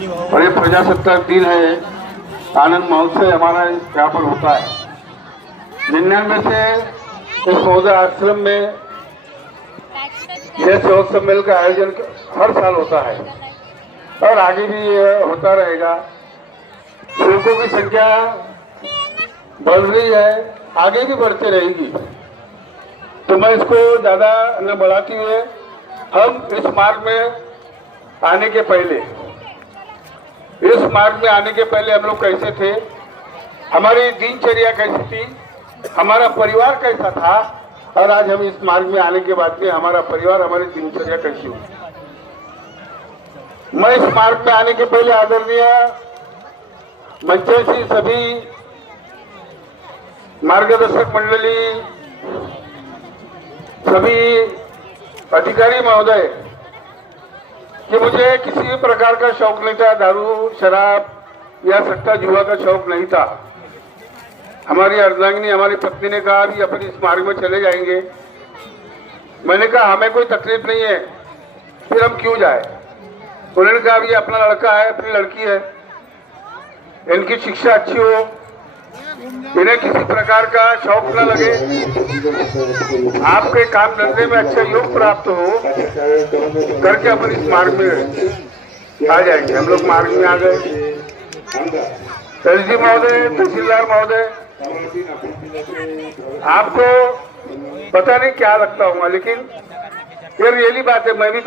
और ये प्रजासत्ताक दिन है, आनंद महोत्सव हमारा यहाँ पर होता है। 99 से इस महोदय आश्रम में यह चौक सम्मेलन का आयोजन हर साल होता है और आगे भी यह होता रहेगा। लोगों की संख्या बढ़ रही है, आगे भी बढ़ते रहेगी। तो मैं इसको ज्यादा न बढ़ाती हुए हम इस मार्ग में आने के पहले हम लोग कैसे थे, हमारी दिनचर्या कैसी थी, हमारा परिवार कैसा था, और आज हम इस मार्ग में आने के बाद में हमारा परिवार, हमारी दिनचर्या कैसी हुई। मैं इस मार्ग में आने के पहले आदरणीय मंचासी सभी मार्गदर्शक मंडली, सभी अधिकारी महोदय कि मुझे किसी भी प्रकार का शौक नहीं था, दारू शराब या सट्टा जुआ का शौक नहीं था। हमारी अर्धांगिनी, हमारी पत्नी ने कहा भी अपन इस मार्ग में चले जाएंगे। मैंने कहा हमें कोई तकलीफ नहीं है, फिर हम क्यों जाए। उन्होंने कहा ये अपना लड़का है, अपनी लड़की है, इनकी शिक्षा अच्छी हो, इन्हें किसी प्रकार का शौक न लगे, आपके काम धंधे में अच्छा योग प्राप्त हो करके अपन इस मार्ग में आ जाएंगे। हम लोग मार्ग में आ गए। एसडी महोदय, तहसीलदार महोदय, आपको पता नहीं क्या लगता होगा, लेकिन ये रियली बात है। मैं भी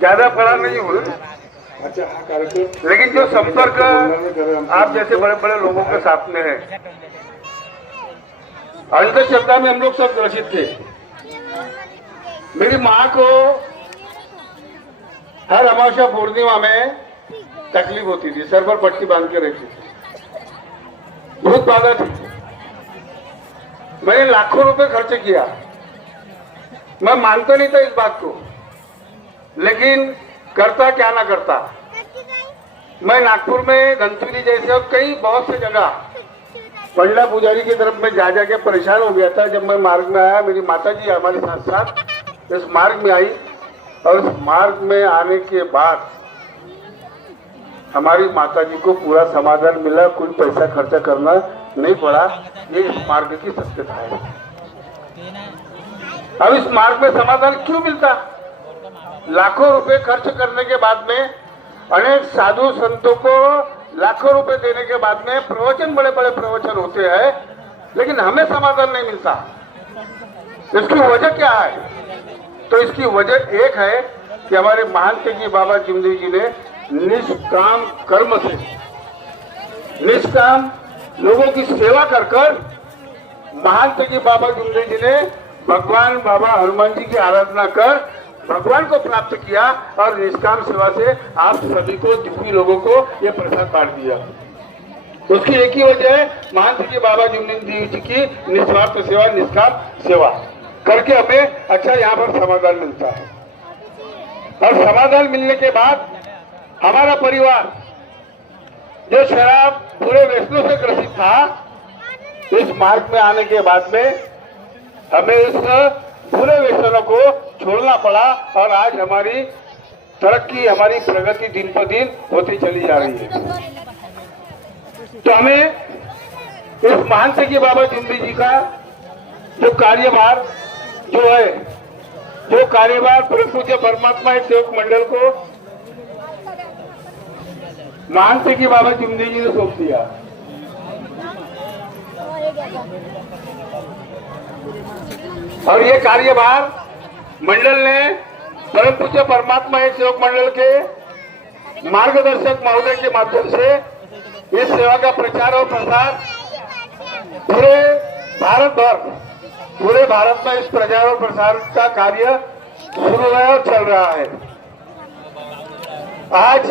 ज्यादा पढ़ा नहीं हूँ, लेकिन जो संपर्क आप जैसे बड़े बड़े लोगों के साथ में है, अंधश्रद्धा में हम लोग सब ग्रसित थे। मेरी माँ को हर अमावस्या पूर्णिमा में तकलीफ होती थी, सर पर पट्टी बांध के रहती थी, बहुत बाधा थी। मैंने लाखों रुपए खर्च किया, मैं मानता नहीं था इस बात को, लेकिन करता क्या ना करता। मैं नागपुर में धनसिरी जैसे और कई बहुत से जगह पंडा पुजारी की तरफ में जा जाके परेशान हो गया था। जब मैं मार्ग में आया, मेरी माताजी हमारे साथ साथ इस मार्ग में आई, और इस मार्ग में आने के बाद हमारी माताजी को पूरा समाधान मिला, कोई पैसा खर्चा करना नहीं पड़ा। ये इस मार्ग की सत्यता है। अब इस मार्ग में समाधान क्यों मिलता? लाखों रुपए खर्च करने के बाद में, अनेक साधु संतों को लाखों रुपए देने के बाद में प्रवचन, बड़े बड़े प्रवचन होते हैं, लेकिन हमें समाधान नहीं मिलता। इसकी वजह क्या है? तो इसकी वजह एक है कि हमारे महान तेजी बाबा जिमदेव जी ने निष्काम कर्म से, निष्काम लोगों की सेवा कर कर महान तेजी बाबा जिमदेव जी ने भगवान बाबा हनुमान जी की आराधना कर भगवान को प्राप्त किया, और निष्काम सेवा से आप सभी को, दुखी लोगों को ये प्रसाद बांट दिया। उसकी एक ही वजह है, महान तेजी बाबा जिमदेव जी की निस्वार्थ सेवा, निष्काम सेवा करके हमें अच्छा यहाँ पर समाधान मिलता है। और समाधान मिलने के बाद हमारा परिवार जो शराब, पूरे व्यसनों से ग्रसित था, इस मार्ग में आने के बाद में हमें इस पूरे व्यसनों को छोड़ना पड़ा, और आज हमारी तरक्की, हमारी प्रगति दिन पर दिन होती चली जा रही है। तो हमें इस महान तेजी बाबा जिमदेव जी का जो कार्यभार परम पूज्य परमात्मा एक सेवक मंडल को महान तेजी बाबा जिमदेव जी ने सौंप दिया। और ये कार्यभार मंडल ने परम पूज्य परमात्मा एक सेवक मंडल के मार्गदर्शक महोदय के माध्यम से इस सेवा का प्रचार और प्रसार पूरे भारत में इस प्रचार और प्रसार का कार्य शुरू है और चल रहा है। आज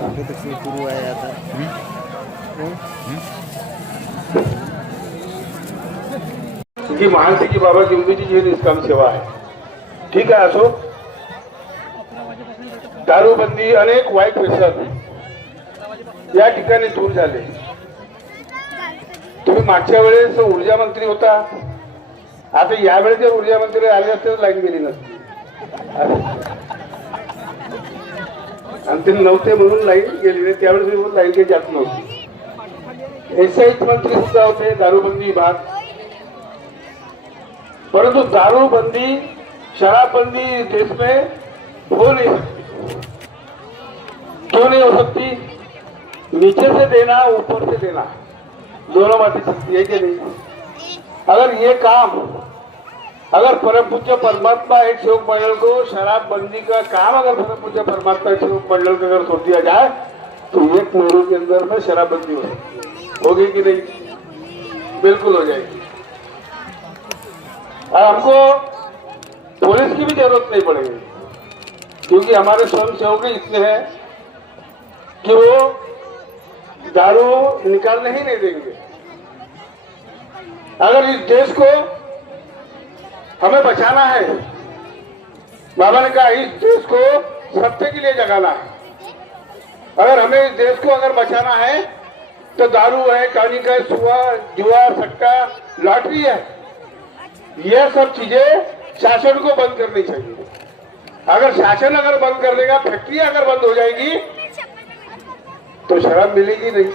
आगे तक से शुरू आया जाता है। क्योंकि महान तेजी बाबा जिमदेव जी निष्काम सेवा है। ठीक है अशोक, दारूबंदी, अनेक वाईट व्यसन या ठिकाणी दूर झाले। मागच्या वेळेस ऊर्जा मंत्री होता, आता यावेळेस जर ऊर्जा मंत्री आले असते तर लाईन गेली नसती. आणि ते नव्हते म्हणून लाईन गेली नाही, त्यावेळेस लाईन काही जात नव्हती. एक्साईज मंत्री सुद्धा होते, दारूबंदी विभाग. परंतु दारूबंदी शराबबंदी देश में हो नहीं सकती. क्यों नहीं हो सकती? नीचे से देना ऊपर से देना दोनों बातें चलती है कि नहीं? अगर ये काम, अगर परम पूज्य परमात्मा एक सेवक मंडल को शराबबंदी का काम अगर परम पूज्य परमात्मा एक सेवक मंडल को अगर सौंप दिया जाए तो 1 महीने के अंदर में शराबबंदी होगी कि नहीं? बिल्कुल हो जाएगी. और हमको पुलिस की भी जरूरत नहीं पड़ेगी, क्योंकि हमारे स्वयं सेवक इतने हैं कि वो दारू निकालने ही नहीं देंगे. अगर इस देश को हमें बचाना है, बाबा ने कहा इस देश को सत्य के लिए जगाना है. अगर हमें इस देश को अगर बचाना है तो दारू है, कानिक है, जुआ, सट्टा, लॉटरी है, यह सब चीजें शासन को बंद करनी चाहिए. अगर शासन अगर बंद कर देगा, फैक्ट्री अगर बंद हो जाएगी तो शराब मिलेगी नहीं.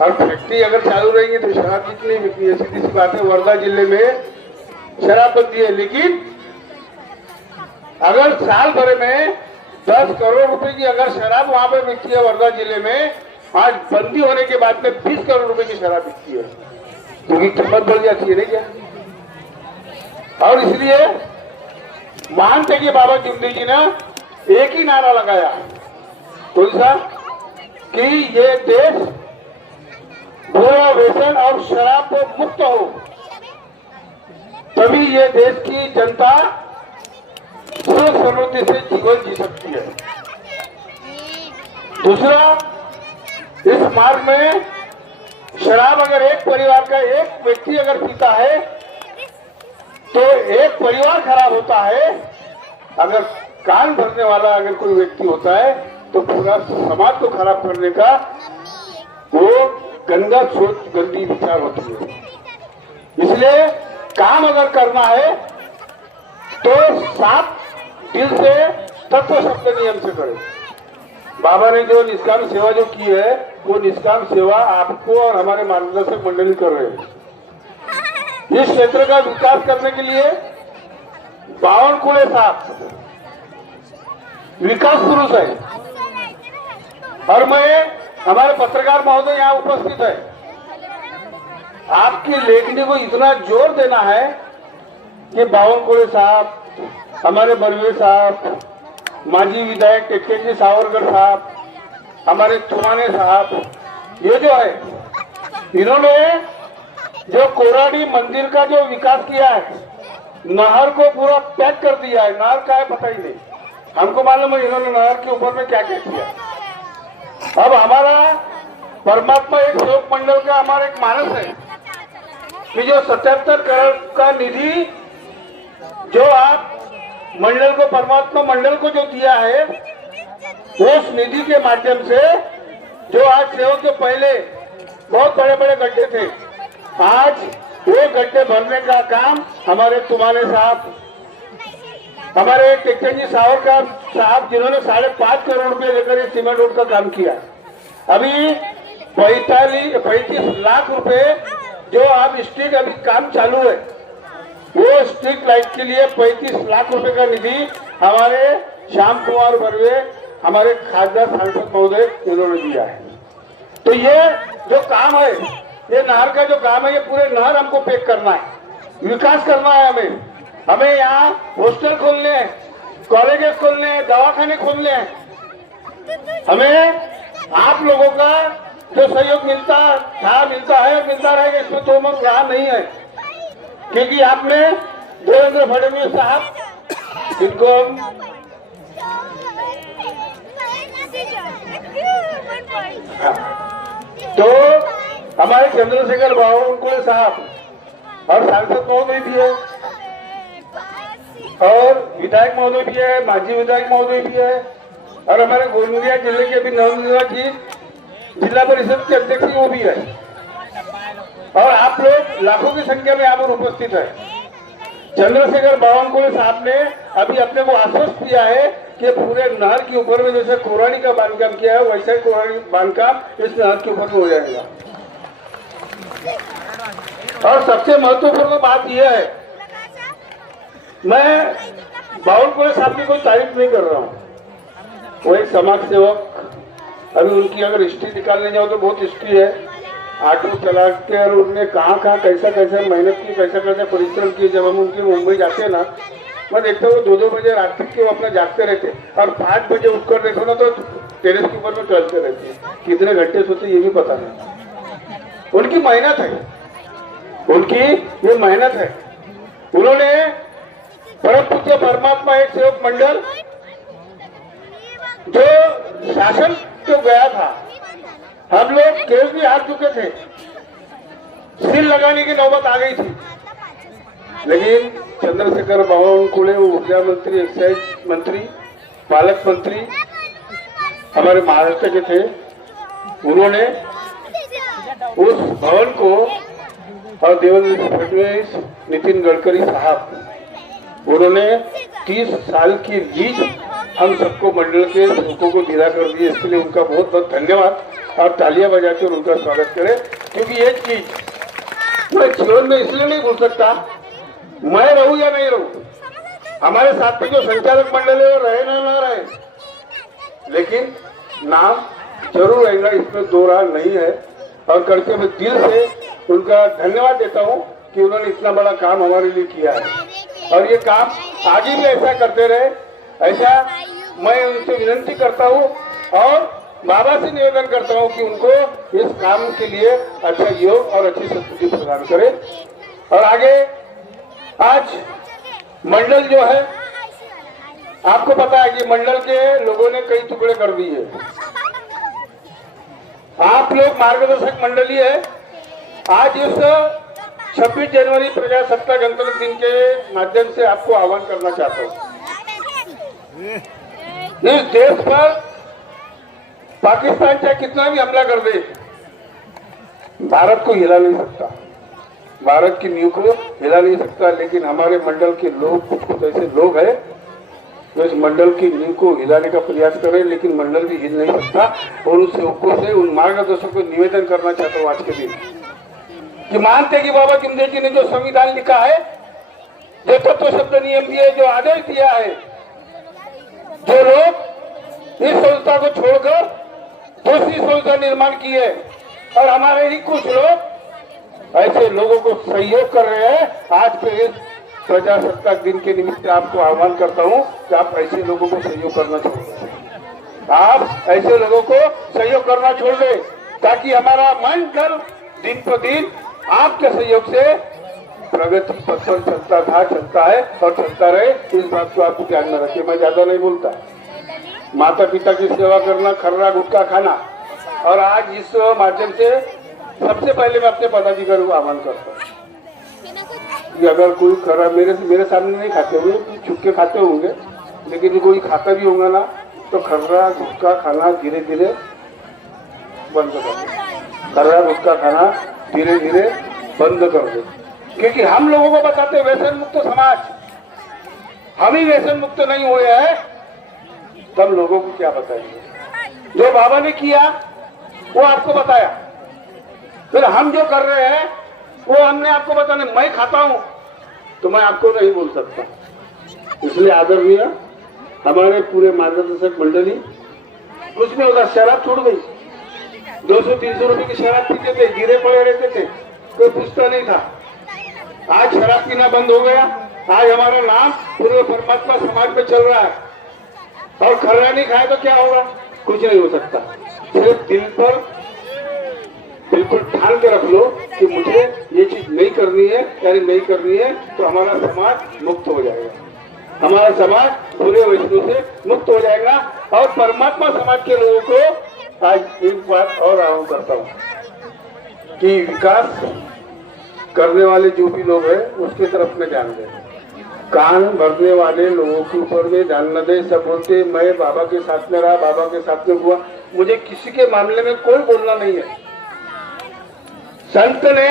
और फैक्ट्री अगर चालू रहेंगी तो शराब कितनी बिकनी है? सीधी सी बात है. वर्धा जिले में शराबबंदी है, लेकिन अगर साल भर में 10 करोड़ रुपए की अगर शराब वहां पर बिकती है वर्धा जिले में, आज बंदी होने के बाद में 20 करोड़ रुपए की शराब बिकती है, क्योंकि कीमत बढ़ जाती है ना क्या? और इसलिए महान त्यागी बाबा जुमली जी ने एक ही नारा लगाया, कौन सा? कि ये देश बुरा व्यसन और शराब से मुक्त हो, तभी ये देश की जनता सुख समृद्धि से जीवन जी सकती है. दूसरा, इस मार्ग में शराब अगर एक परिवार का एक व्यक्ति अगर पीता है तो एक परिवार खराब होता है. अगर कान भरने वाला अगर कोई व्यक्ति होता है तो पूरा समाज को खराब करने का वो गंदा सोच, गंदी विचार होती है. इसलिए काम अगर करना है तो साफ दिल से, तत्व शब्द नियम से करें. बाबा ने जो निष्काम सेवा जो की है, वो निष्काम सेवा आपको और हमारे मार्गदर्शक मंडली कर रहे हैं. इस क्षेत्र का विकास करने के लिए बावनकुळे साहब विकास पुरुष है, और मैं, हमारे पत्रकार महोदय यहाँ उपस्थित है. आपकी लेखनी को इतना जोर देना है कि बावनकुळे साहब, हमारे बरवे साहब, माजी विधायक टेक्केजी सावरकर साहब, हमारे तुमाने साहब, ये जो है, इन्होंने जो कोराडी मंदिर का जो विकास किया है, नहर को पूरा पैक कर दिया है. नहर का है पता ही नहीं, हमको मालूम है इन्होंने नहर के ऊपर में क्या क्या किया. अब हमारा परमात्मा एक सेवक मंडल का हमारा एक मानस है कि जो 77 करोड़ का निधि जो आप मंडल को, परमात्मा मंडल को जो दिया है, उस निधि के माध्यम से जो आज सेवक जो पहले बहुत बड़े बड़े गड्ढे थे, आज वो गड्ढे भरने का काम हमारे तुमाने साहब, हमारे टेक्केजी सावरकर साहब, जिन्होंने 5.5 करोड़ रुपए लेकर ये सीमेंट रोड का काम किया. अभी 35 लाख रुपए जो आप स्ट्रीट अभी काम चालू है, वो स्ट्रीट लाइट के लिए 35 लाख रुपए का निधि हमारे श्याम कुमार बर्वे, हमारे खासदार सांसद महोदय, इन्होंने दिया है. तो ये जो काम है, ये नहर का जो काम है, ये पूरे नहर हमको पैक करना है, विकास करना है. हमें यहाँ हॉस्टल खोलने हैं, कॉलेजेस खोलने हैं, दवाखाने खोलने हैं. हमें आप लोगों का जो सहयोग मिलता है और मिलता रहेगा, इसमें तो मन रहा नहीं है, क्योंकि आपने देवेंद्र फडणवीस साहब, इनको तो हमारे चंद्रशेखर बावनकुळे साहब और सांसद महोदय भी है, और विधायक महोदय भी है, माजी विधायक महोदय भी है, और हमारे गोंदिया जिले के भी नवनिर्वाचित जिला परिषद के अध्यक्ष वो भी है. और आप लोग लाखों की संख्या में यहाँ पर उपस्थित है। चंद्रशेखर बावनकुळे साहब ने अभी अपने को आश्वस्त किया है कि पूरे नहर के ऊपर में जैसे कोरानी का बांधकाम किया है वैसा ही कोरानी बांधकाम इस नहर के ऊपर में हो जाएगा। और सबसे महत्वपूर्ण बात यह है, मैं बावनकुळे साहब की कोई तारीफ नहीं कर रहा हूँ, वो एक समाज सेवक, अभी उनकी अगर हिस्ट्री निकालने जाओ तो बहुत हिस्ट्री है। ऑटो चला के और उन्होंने कहाँ कहाँ कैसा कैसा मेहनत की, कैसा कैसा परिश्रम किए। जब हम उनके मुंबई जाते हैं ना, मैं देखता हूँ 2-2 बजे रात तक के वो अपना जागते रहते और 5 बजे उठकर देखो ना तो टेरेस के ऊपर में चलते रहते हैं। कितने घंटे सोते ये भी पता नहीं। उनकी मेहनत है, उनकी ये मेहनत है। उन्होंने परम पूज्य परमात्मा एक सेवक मंडल जो शासन तो गया था, हम लोग केस भी हार चुके थे, सील लगाने की नौबत आ गई थी, लेकिन चंद्रशेखर बावनकुळे ऊर्जा मंत्री, एक्साइज मंत्री, पालक मंत्री हमारे महाराष्ट्र के थे। उन्होंने उस भवन को और देवेंद्र फडणवीस, नितिन गडकरी साहब, उन्होंने 30 साल की लीज हम सबको मंडल के लोगों को दिला कर दी। इसके लिए उनका बहुत बहुत धन्यवाद। आप तालियां बजाकर उनका स्वागत करें, क्योंकि ये चीज मैं जीवन में इसलिए नहीं भूल सकता, मैं रहूं या नहीं रहूं, हमारे साथ में जो संचालक मंडल है वो रहे ना रहे, लेकिन नाम जरूर रहेगा, इसमें दो राह नहीं है। और करके मैं दिल से उनका धन्यवाद देता हूं कि उन्होंने इतना बड़ा काम हमारे लिए किया है और ये काम आगे भी ऐसा करते रहे, ऐसा मैं उनसे विनती करता हूं और बाबा से निवेदन करता हूं कि उनको इस काम के लिए अच्छा योग और अच्छी संस्कृति प्रदान करें। और आगे आज मंडल जो है, आपको पता है कि मंडल के लोगों ने कई टुकड़े कर दिए। आप लोग मार्गदर्शक मंडली है। आज इस 26 जनवरी प्रजासत्ताक गणतंत्र दिन के माध्यम से आपको आह्वान करना चाहता हूँ। इस देश पर पाकिस्तान चाहे कितना भी हमला कर दे, भारत को हिला नहीं सकता, भारत की नींव को हिला नहीं सकता। लेकिन हमारे मंडल के लोग, कुछ ऐसे लोग हैं जो इस मंडल की नींव को हिलाने का प्रयास करें, लेकिन मंडल भी हिल नहीं सकता। और उन सेवकों से, उन मार्गदर्शकों को निवेदन करना चाहता हूँ आज के दिन कि मानते कि बाबा भीमदेव जी ने जो संविधान लिखा है, जो तत्व शब्द नियम दिए, जो आदेश दिया है, जो लोग इस संस्था को छोड़कर दूसरी संस्था निर्माण की है और हमारे ही कुछ लोग ऐसे लोगों को सहयोग कर रहे हैं, आज के इस प्रजासत्ताक दिन के निमित्त आपको आह्वान करता हूं कि आप ऐसे लोगों को सहयोग करना छोड़ दें। आप ऐसे लोगों को सहयोग करना छोड़ दें ताकि हमारा मंडल दिन पर दिन आपके सहयोग से प्रगति पथ पर चलता था, चलता है और चलता रहे। इस बात को आपको ध्यान में रखिए। मैं ज्यादा नहीं बोलता। माता पिता की सेवा करना, खर्रा गुटखा खाना। और आज इस माध्यम से सबसे पहले मैं अपने पदाधिकारियों को आह्वान करता हूँ कि अगर कोई खर्रा मेरे सामने नहीं खाते हुए, छुप के खाते होंगे, लेकिन कोई खाता भी होगा ना, तो खर्रा गुटखा खाना धीरे धीरे बंद कर दे। खर्रा गुटखा खाना धीरे धीरे बंद कर दे, क्योंकि हम लोगों को बताते व्यसन मुक्त समाज, हम ही व्यसन मुक्त नहीं हुए हैं, तब लोगों को क्या बताएंगे। जो बाबा ने किया वो आपको बताया, फिर हम जो कर रहे हैं वो हमने आपको बताने। मैं खाता हूं तो मैं आपको नहीं बोल सकता। इसलिए आदरणीय हमारे पूरे मार्गदर्शक मंडली, उसमें उधर शराब छूट गई, 200-300 रुपए की शराब पीते थे, गिरे पड़े रहते थे, कोई पूछता नहीं था। आज शराब पीना बंद हो गया। आज हमारा नाम पूरे परमात्मा समाज में चल रहा है। और खर्रा नहीं खाए तो क्या होगा? कुछ नहीं हो सकता। सिर्फ दिल पर बिल्कुल ठान के रख लो कि मुझे ये चीज नहीं करनी है, यानी नहीं करनी है, तो हमारा समाज मुक्त हो जाएगा, हमारा समाज बुरे वैष्णव से मुक्त हो जाएगा। और परमात्मा समाज के लोगों को आज एक बात और आह्वान करता हूँ कि विकास करने वाले जो भी लोग हैं उसकी तरफ में ध्यान दें। कान भरने वाले लोगों के ऊपर में ध्यान न दे। सब बोलते मैं बाबा के साथ में रहा, बाबा के साथ में हुआ। मुझे किसी के मामले में कोई बोलना नहीं है। संत ने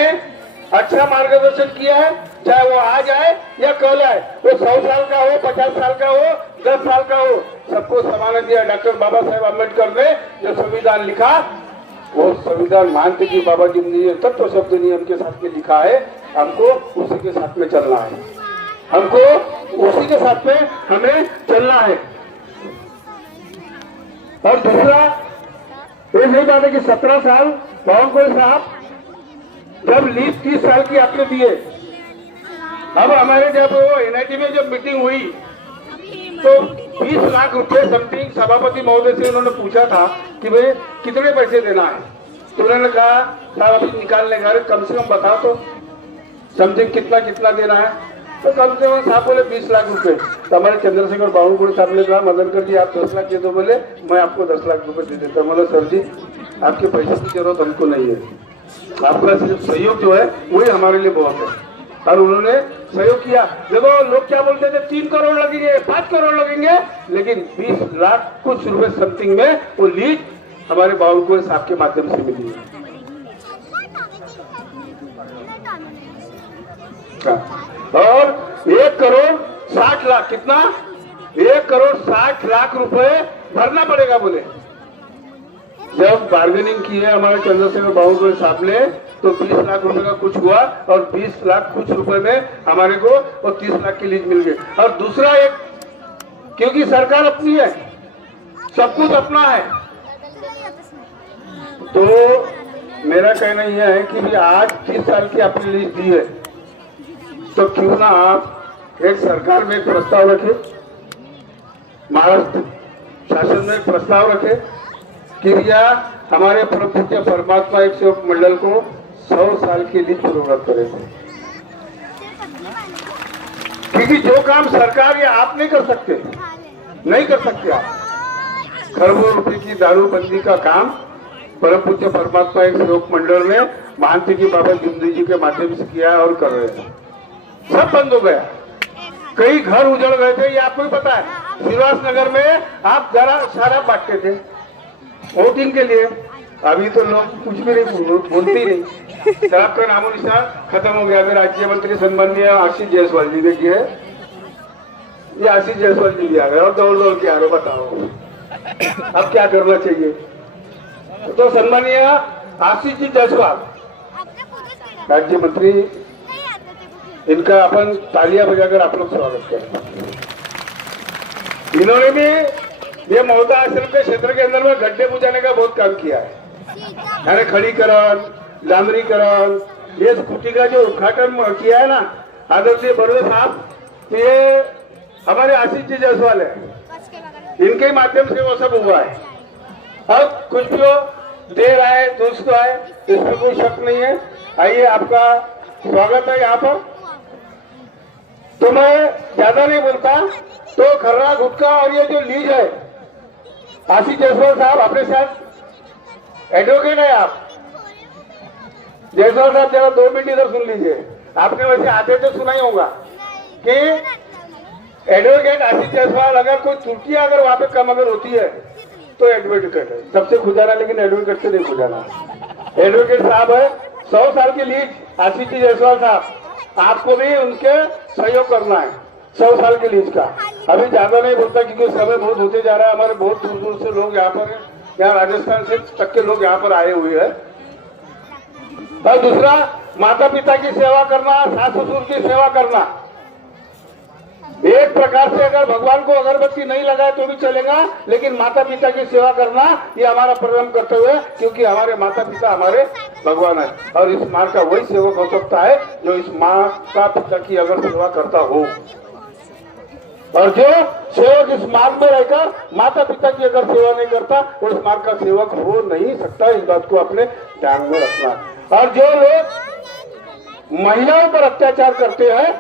अच्छा मार्गदर्शन किया है, चाहे वो आज आए या कल आए, वो 100 साल का हो, 50 साल का हो, 10 साल का हो, सबको समान दिया। डॉक्टर बाबा साहेब अम्बेडकर ने जो संविधान लिखा, वो संविधान मानते कि बाबा जी ने तत्व शब्द नियम के साथ में लिखा है, हमको उसी के साथ में चलना है, हमको उसी के साथ में हमें चलना है। और दूसरा ये नहीं बात है कि 17 साल बावनकुळे साहब जब लीज 30 साल की आपने दिए, अब हमारे जब वो एनआईटी में जब मीटिंग हुई तो 20 लाख रुपए समथिंग सभापति महोदय से उन्होंने पूछा था कि भाई कितने पैसे देना है, तो उन्होंने कहा साहब अभी निकालने का कम से कम बताओ तो समथिंग कितना कितना देना है, तो कम से कम साहब बोले 20 लाख रुपए। तो हमारे चंद्रशेखर बावनकुळे साहब ने कहा मदनकर जी आप 10 लाख दे दो, बोले मैं आपको 10 लाख रुपए दे देता हूँ। बोला सर जी आपके पैसे की जरूरत हमको नहीं है, आपका सिर्फ सहयोग जो है वही हमारे लिए बहुत है। और उन्होंने सहयोग किया। देखो लोग क्या बोलते थे 3 करोड़ लगेंगे, 5 करोड़ लगेंगे, लेकिन 20 लाख कुछ रुपए समथिंग में वो लीज हमारे बावनकुळे साहब के माध्यम से मिली है। और 1 करोड़ 60 लाख, कितना 1 करोड़ 60 लाख रुपए भरना पड़ेगा बोले। जब बार्गेनिंग की है हमारे चंद्रशेखर बावनकुळे साहब ने, तो 20 लाख रुपए का कुछ हुआ और 20 लाख कुछ रुपए में हमारे को वो 30 लाख की लीज मिल गई। और दूसरा एक, क्योंकि सरकार अपनी है, सब कुछ अपना है, तो मेरा कहना यह है कि भी आज 30 साल की आपने लीज दी है, तो क्यों ना आप एक सरकार में एक प्रस्ताव रखे, महाराष्ट्र शासन में एक प्रस्ताव रखे कि भैया हमारे परम पूज्य परमात्मा एक सेवक मंडल को 100 साल की लीज पूर्ववत करेंगे, क्योंकि जो काम सरकार या आप नहीं कर सकते, नहीं कर सकते आप। खरबों रुपए की दारूबंदी का काम परम पूज्य परमात्मा एक सेवक मंडल ने महंत जी बाबा जुमदी जी के माध्यम से किया और कर रहे हैं। सब बंद हो गया, कई घर उजड़ गए थे, ये आपको ही पता है। सिलवास नगर में आप जरा शराब बांटते थे वोटिंग के लिए, अभी तो लोग कुछ भी नहीं बोलते ही नहीं, शराब का नामो निशान खत्म हो गया। अभी राज्य मंत्री सम्माननीय आशीष जायसवाल जी देखिए, ये आशीष जायसवाल जी भी आ गए और दौड़ दौड़ के आ रहे, बताओ अब क्या करना चाहिए। तो सम्माननीय आशीष जी जायसवाल राज्य मंत्री, इनका अपन तालियां बजाकर आप लोग स्वागत करें। इन्होंने भी ये महोदय आश्रम के क्षेत्र के अंदर में गड्ढे बुझाने का बहुत काम किया है, यानी खड़ीकरण, डामरीकरण, ये स्कूटी का जो उद्घाटन किया है ना आदरणीय बड़े साहब, ये हमारे आशीष जी जायसवाल है, इनके माध्यम से वो सब हुआ है। अब कुछ भी हो, देर आए दोस्त आए, इसमें कोई शक नहीं है। आइए आपका स्वागत है यहाँ पर। तो मैं ज्यादा नहीं बोलता, तो खर्रा गुटखा और ये जो लीज है, आशीष जायसवाल साहब अपने साथ एडवोकेट है आप, जायसवाल साहब जरा 2 मिनट इधर सुन लीजिए। आपने वैसे आते तो सुना ही होगा कि एडवोकेट आशीष जायसवाल, अगर कोई त्रुटि अगर वहां पे कम अगर होती है तो एडवोकेट है, सबसे खुजाना, लेकिन एडवोकेट से नहीं खुजाना। एडवोकेट साहब है, 100 साल की लीज आशीष जी जायसवाल साहब, आपको भी उनके सहयोग करना है 100 साल की लीज का। अभी ज्यादा नहीं बोलता क्योंकि समय बहुत होते जा रहा है, हमारे बहुत दूर दूर से लोग यहाँ पर, यहाँ राजस्थान से तक के लोग यहाँ पर आए हुए हैं। और दूसरा, माता पिता की सेवा करना, सास ससुर की सेवा करना। एक प्रकार से अगर भगवान को अगरबत्ती नहीं लगाए तो भी चलेगा, लेकिन माता पिता की सेवा करना ये हमारा परम कर्तव्य है, क्योंकि हमारे माता पिता हमारे भगवान है। और इस माँ का वही सेवक हो सकता है जो इस माता पिता की अगर सेवा करता हो, और जो सेवक इस मार्ग में रहकर माता पिता की अगर सेवा नहीं करता वो इस मार्ग का सेवक हो नहीं सकता। इस बात को अपने ध्यान में रखना। और जो लोग महिलाओं पर अत्याचार करते हैं,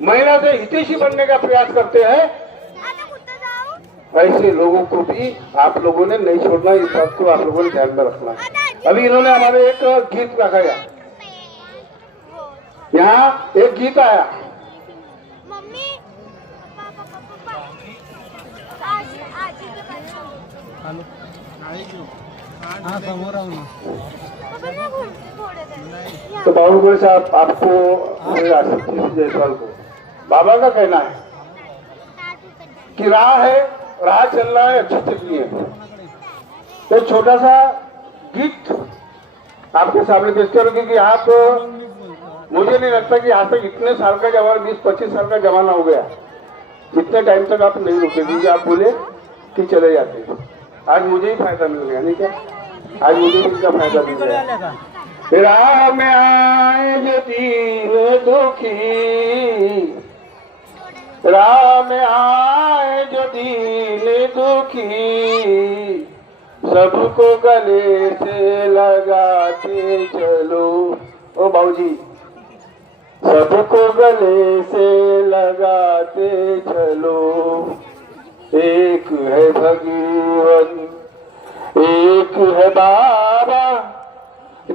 महिला से हितैषी बनने का प्रयास करते हैं, ऐसे लोगों को भी आप लोगों ने नहीं छोड़ना, इस बात को आप लोगों ने ध्यान में रखना। अभी इन्होंने हमारे एक गीत रखाया, यहाँ एक गीत आया, समोर तो बाबू साहब आपको मेरे आशिक जायसवाल को बाबा का कहना है कि राह है, राह चल रहा है, अच्छी चलनी है। तो छोटा सा गीत आपके सामने पेश करो, क्योंकि आप मुझे नहीं लगता कि आज तक इतने साल का जमाना, 20-25 साल का जमाना हो गया, इतने टाइम तक आप नहीं रुके, क्योंकि आप बोले कि चले जाते। आज मुझे ही फायदा मिल गया, नहीं क्या? आज मुझे इनका फायदा मिल गया। राह में आए जो दीन दुखी, राह में आए जो दीन दुखी, सबको गले से लगाते चलो। ओ बाबूजी, सबको गले से लगाते चलो। एक है भगवान, एक है बाबा,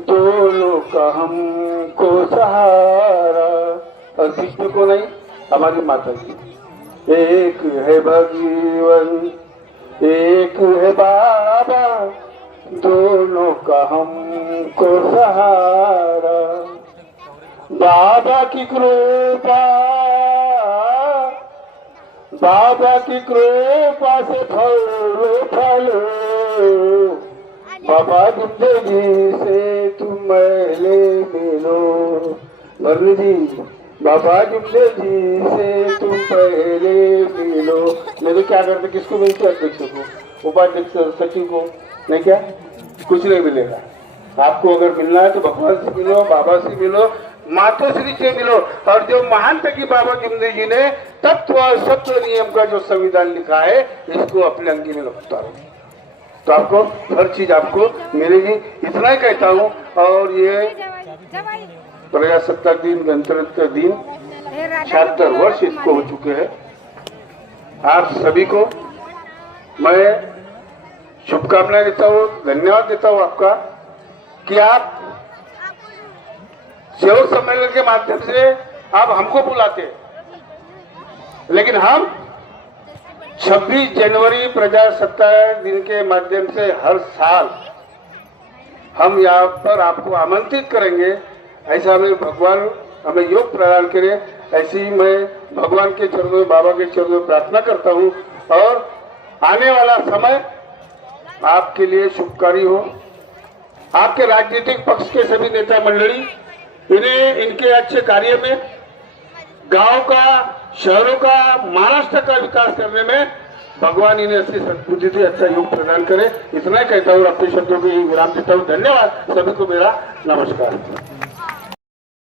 दोनों का हमको सहारा। और कृष्ण को नहीं, हमारी माता जी। एक है भगवान, एक है बाबा, दोनों का हमको सहारा। बाबा की कृपा, बाबा की कृपा से फलो फलो। बाबा जिंदगी से तुम मेले मिलो। वरुण जी, बाबा जिंदगी से तुम पहले मिलो। मैं तो क्या करते, किसको मिलते? अध्यक्ष को, उपाध्यक्ष, सचिव को, नहीं क्या? कुछ नहीं मिलेगा। आपको अगर मिलना है तो भगवान से मिलो, बाबा से मिलो, मातोश्री से मिलो। और जो महान की बाबा जिंदगी जी ने तत्व सत्व नियम का जो संविधान लिखा है, इसको अपने अंगी में उतारो, तो आपको हर चीज आपको मिलेगी। इतना ही कहता हूँ। और ये प्रजासत्ताक दिन, गणतंत्र दिन 76 वर्ष इसको हो चुके हैं। आप सभी को मैं शुभकामनाएं देता हूँ, धन्यवाद देता हूँ आपका कि आप सेवक सम्मेलन के माध्यम से आप हमको बुलाते हैं, लेकिन हम 26 जनवरी प्रजासत्ताक दिन के माध्यम से हर साल हम यहाँ पर आपको आमंत्रित करेंगे। ऐसा हमें भगवान हमें योग प्रदान करे, ऐसी ही मैं भगवान के चरणों में, बाबा के चरणों में प्रार्थना करता हूँ। और आने वाला समय आपके लिए शुभकारी हो। आपके राजनीतिक पक्ष के सभी नेता मंडली, इन्हें इनके अच्छे कार्य में, गांव का, शहरों का, महाराष्ट्र का विकास करने में भगवान इन्हें अच्छी सद्बुद्धि से अच्छा योग प्रदान करे। इतना ही कहता हूँ, अपने शब्दों को विराम देता हूँ। धन्यवाद। सभी को मेरा नमस्कार।